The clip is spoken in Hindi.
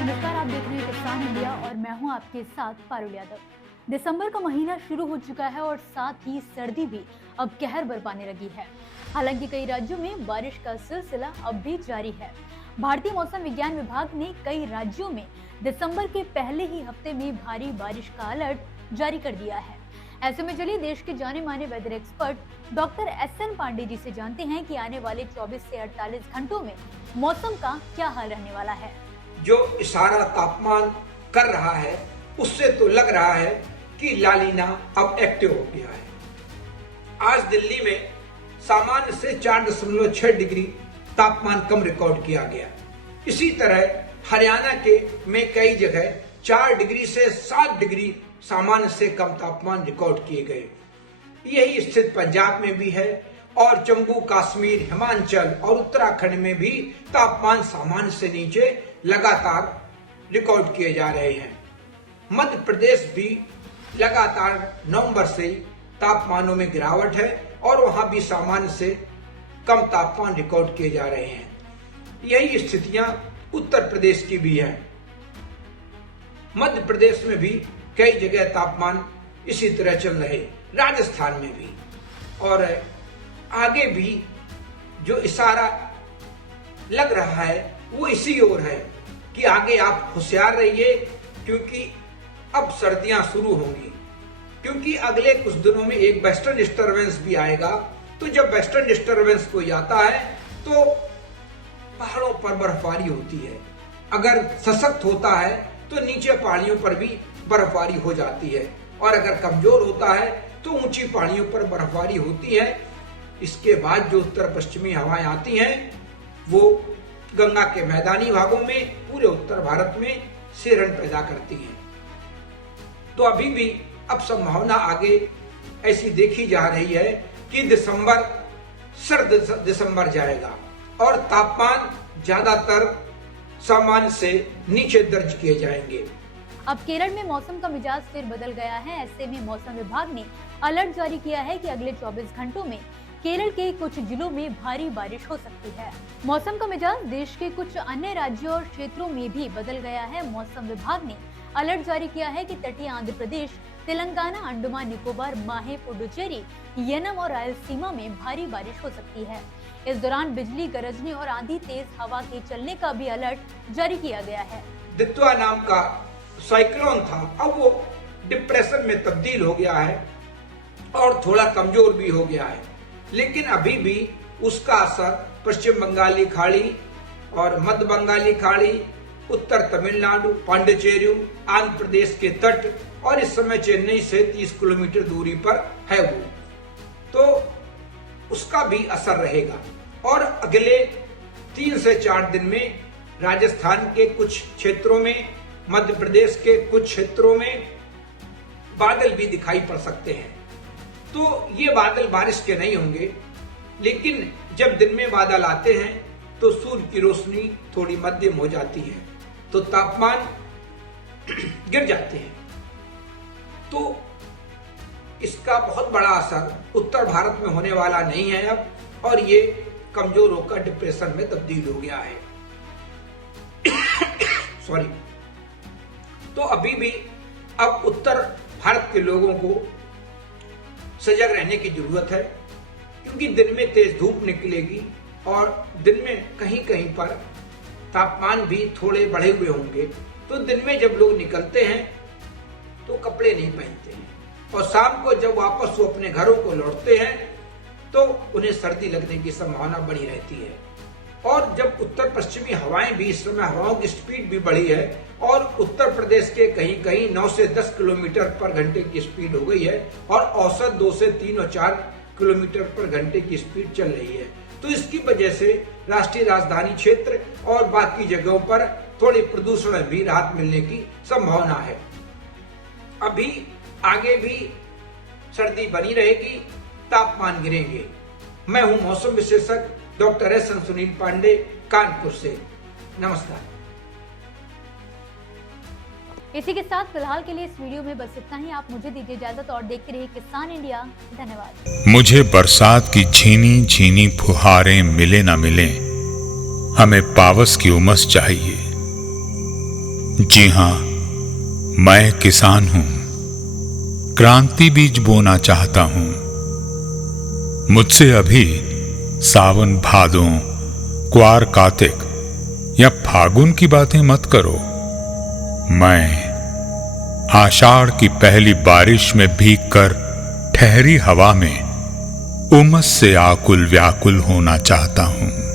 नमस्कार, आप देख रहे हैं किसान इंडिया और मैं हूं आपके साथ पारुल यादव। दिसंबर का महीना शुरू हो चुका है और साथ ही सर्दी भी अब कहर बरपाने लगी है। हालांकि कई राज्यों में बारिश का सिलसिला अब भी जारी है। भारतीय मौसम विज्ञान विभाग ने कई राज्यों में दिसंबर के पहले ही हफ्ते में भारी बारिश का अलर्ट जारी कर दिया है। ऐसे में चलिए देश के जाने माने weather expert doctor SN Pande ji से जानते हैं कि आने वाले 24 से 48 घंटों में मौसम का क्या हाल रहने वाला है। जो इशारा तापमान कर रहा है उससे तो लग रहा है कि लालीना अब एक्टिव हो गया है। आज दिल्ली में सामान्य से 4.6 डिग्री तापमान कम रिकॉर्ड किया गया। इसी तरह हरियाणा के में कई जगह 4 डिग्री से 7 डिग्री सामान्य से कम तापमान रिकॉर्ड किए गए। यही स्थिति पंजाब में भी है और जम्मू कश्मीर, हिमाचल और उत्तराखंड में भी तापमान सामान्य से नीचे लगातार रिकॉर्ड किए जा रहे हैं। मध्य प्रदेश भी लगातार नवंबर से तापमानों में गिरावट है और वहां भी सामान्य से कम तापमान रिकॉर्ड किए जा रहे हैं। यही स्थितियां उत्तर प्रदेश की भी है। मध्य प्रदेश में भी कई जगह तापमान इसी तरह चल रहे, राजस्थान में भी, और आगे भी जो इशारा लग रहा है वो इसी ओर है कि आगे आप होशियार रहिए, क्योंकि अब सर्दियां शुरू होंगी। क्योंकि अगले कुछ दिनों में एक वेस्टर्न डिस्टरबेंस भी आएगा। तो जब वेस्टर्न डिस्टरबेंस कोई आता है तो पहाड़ों पर बर्फबारी होती है। अगर सशक्त होता है तो नीचे पहाड़ियों पर भी बर्फबारी हो जाती है, और अगर कमजोर होता है तो ऊंची पहाड़ियों पर बर्फबारी होती है। इसके बाद जो उत्तर पश्चिमी हवाएं आती हैं वो गंगा के मैदानी भागों में पूरे उत्तर भारत में सिरहन पैदा करती हैं। तो अभी भी अब संभावना आगे ऐसी देखी जा रही है कि दिसंबर सर्द दिसंबर जाएगा और तापमान ज्यादातर सामान्य से नीचे दर्ज किए जाएंगे। अब केरल में मौसम का मिजाज फिर बदल गया है। ऐसे में मौसम विभाग ने अलर्ट जारी किया है कि अगले 24 घंटों में केरल के कुछ जिलों में भारी बारिश हो सकती है। मौसम का मिजाज देश के कुछ अन्य राज्यों और क्षेत्रों में भी बदल गया है। मौसम विभाग ने अलर्ट जारी किया है कि तटीय आंध्र प्रदेश, तेलंगाना, अंडमान निकोबार, माहे, पुडुचेरी, यनम और रायलसीमा में भारी बारिश हो सकती है। इस दौरान बिजली गरजने और आंधी तेज हवा के चलने का भी अलर्ट जारी किया गया है। दित्वा नाम का साइक्लोन था, अब वो डिप्रेशन में तब्दील हो गया है और थोड़ा कमजोर भी हो गया है, लेकिन अभी भी उसका असर पश्चिम बंगाली खाड़ी और मध्य बंगाली खाड़ी, उत्तर तमिलनाडु, पांडिचेरी, आंध्र प्रदेश के तट और इस समय चेन्नई से 30 किलोमीटर दूरी पर है वो, तो उसका भी असर रहेगा। और अगले 3 से 4 दिन में राजस्थान के कुछ क्षेत्रों में, मध्य प्रदेश के कुछ क्षेत्रों में बादल भी दिखाई पड़ सकते हैं। तो ये बादल बारिश के नहीं होंगे, लेकिन जब दिन में बादल आते हैं तो सूर्य की रोशनी थोड़ी मध्यम हो जाती है तो तापमान गिर जाते हैं। तो इसका बहुत बड़ा असर उत्तर भारत में होने वाला नहीं है अब, और ये कमजोर होकर डिप्रेशन में तब्दील हो गया है। सॉरी। तो अभी भी अब उत्तर भारत के लोगों को सजग रहने की जरूरत है, क्योंकि दिन में तेज धूप निकलेगी और दिन में कहीं कहीं पर तापमान भी थोड़े बढ़े हुए होंगे। तो दिन में जब लोग निकलते हैं तो कपड़े नहीं पहनते हैं, और शाम को जब वापस वो अपने घरों को लौटते हैं तो उन्हें सर्दी लगने की संभावना बनी रहती है। और जब उत्तर पश्चिमी हवाएं भी, इस समय हवाओं की स्पीड भी बढ़ी है और उत्तर प्रदेश के कहीं कहीं 9 से 10 किलोमीटर पर घंटे की स्पीड हो गई है और औसत 2 से 3 और 4 किलोमीटर पर घंटे की स्पीड चल रही है। तो इसकी वजह से राष्ट्रीय राजधानी क्षेत्र और बाकी जगहों पर थोड़ी प्रदूषण में भी राहत मिलने की संभावना है। अभी आगे भी सर्दी बनी रहेगी, तापमान गिरेंगे। मैं हूं मौसम विशेषज्ञ डॉक्टर SN सुनील पांडे, कानपुर से। नमस्कार। इसी के साथ फिलहाल के लिए इस वीडियो में बस इतना ही। आप मुझे दीजिए इजाजत और देखते रहिए किसान इंडिया। धन्यवाद। मुझे बरसात की झीनी झीनी फुहारें मिले ना मिले, हमें पावस की उमस चाहिए। जी हां, मैं किसान हूं, क्रांति बीज बोना चाहता हूं। मुझसे अभी सावन भादों, क्वार कार्तिक या फागुन की बातें मत करो। मैं आषाढ़ की पहली बारिश में भीगकर ठहरी हवा में उमस से आकुल व्याकुल होना चाहता हूं।